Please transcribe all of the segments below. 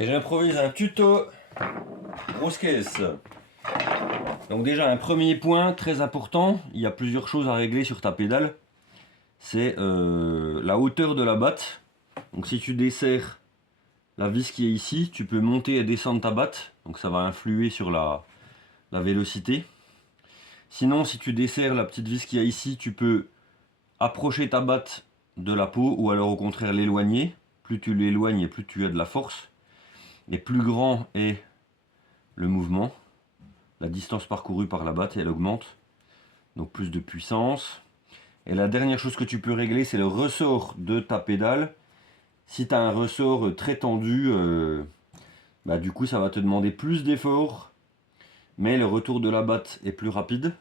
Et j'improvise un tuto grosse caisse. Donc déjà un premier point très important, il y a plusieurs choses à régler sur ta pédale. C'est la hauteur de la batte. Donc si tu desserres la vis qui est ici, tu peux monter et descendre ta batte. Donc ça va influer sur la vélocité. Sinon si tu desserres la petite vis qu'il y a ici, tu peux approcher ta batte de la peau ou alors au contraire l'éloigner. Plus tu l'éloignes et plus tu as de la force. Et plus grand est le mouvement, la distance parcourue par la batte, elle augmente. Donc plus de puissance. Et la dernière chose que tu peux régler, c'est le ressort de ta pédale. Si tu as un ressort très tendu, du coup ça va te demander plus d'efforts. Mais le retour de la batte est plus rapide.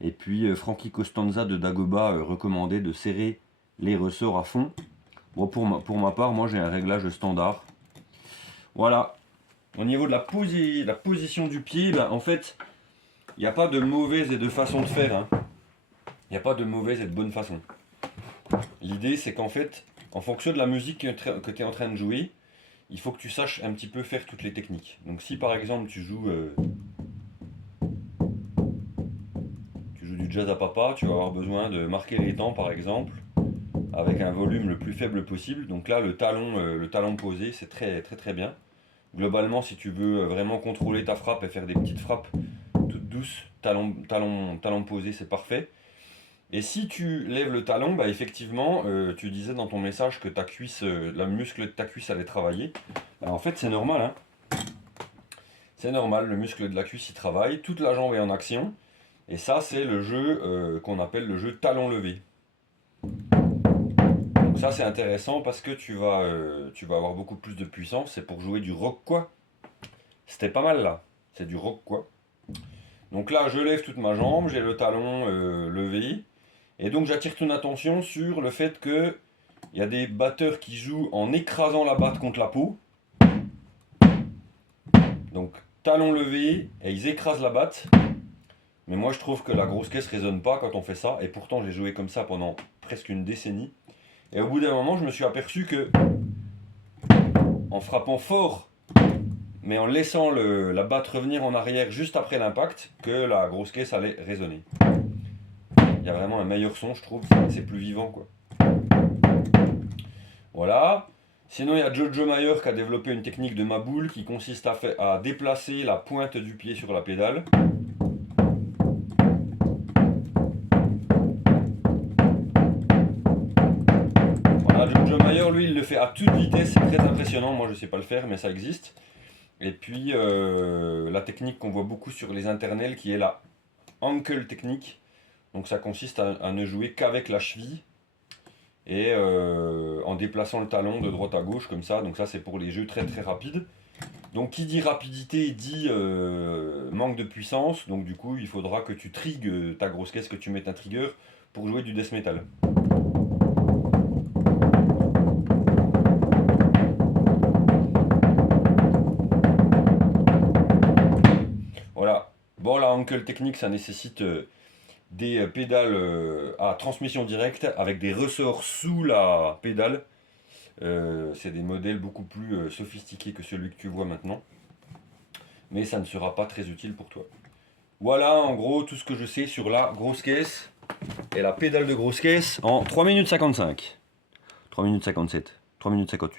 Et puis Frankie Costanza de Dagoba recommandait de serrer les ressorts à fond. Bon, pour ma part, moi j'ai un réglage standard. Voilà. Au niveau de la position du pied, en fait, il n'y a pas de mauvaise et de façon de faire. Hein. Il n'y a pas de mauvaise et de bonne façon. L'idée, c'est qu'en fait, en fonction de la musique que tu es en train de jouer, il faut que tu saches un petit peu faire toutes les techniques. Donc si par exemple tu joues du jazz à papa, tu vas avoir besoin de marquer les temps par exemple, avec un volume le plus faible possible. Donc là, le talon posé, c'est très très très bien. Globalement, si tu veux vraiment contrôler ta frappe et faire des petites frappes toutes douces, talon posé, c'est parfait. Et si tu lèves le talon, effectivement, tu disais dans ton message que ta cuisse, la muscle de ta cuisse allait travailler. En fait, c'est normal. Hein. C'est normal, le muscle de la cuisse, il travaille, toute la jambe est en action. Et ça, c'est le jeu qu'on appelle le jeu talon levé. Donc ça, c'est intéressant parce que tu vas avoir beaucoup plus de puissance. C'est pour jouer du rock, quoi. C'était pas mal, là. C'est du rock, quoi. Donc là, je lève toute ma jambe, j'ai le talon levé. Et donc j'attire ton attention sur le fait que il y a des batteurs qui jouent en écrasant la batte contre la peau. Donc talon levé et ils écrasent la batte. Mais moi je trouve que la grosse caisse résonne pas quand on fait ça. Et pourtant j'ai joué comme ça pendant presque une décennie. Et au bout d'un moment je me suis aperçu que en frappant fort, mais en laissant la batte revenir en arrière juste après l'impact, que la grosse caisse allait résonner. Il y a vraiment un meilleur son, je trouve, c'est plus vivant, quoi. Voilà. Sinon, il y a Jojo Mayer qui a développé une technique de maboule qui consiste à déplacer la pointe du pied sur la pédale. Voilà, Jojo Mayer, lui, il le fait à toute vitesse, c'est très impressionnant. Moi, je ne sais pas le faire, mais ça existe. Et puis, la technique qu'on voit beaucoup sur les internets, qui est la ankle technique. Donc ça consiste à ne jouer qu'avec la cheville et en déplaçant le talon de droite à gauche comme ça. Donc ça c'est pour les jeux très très rapides. Donc qui dit rapidité dit manque de puissance. Donc du coup il faudra que tu trigues ta grosse caisse, que tu mettes un trigger pour jouer du death metal. Voilà. Bon, la ankle technique ça nécessite des pédales à transmission directe avec des ressorts sous la pédale. C'est des modèles beaucoup plus sophistiqués que celui que tu vois maintenant. Mais ça ne sera pas très utile pour toi. Voilà en gros tout ce que je sais sur la grosse caisse et la pédale de grosse caisse en 3 minutes 55. 3 minutes 57. 3 minutes 58.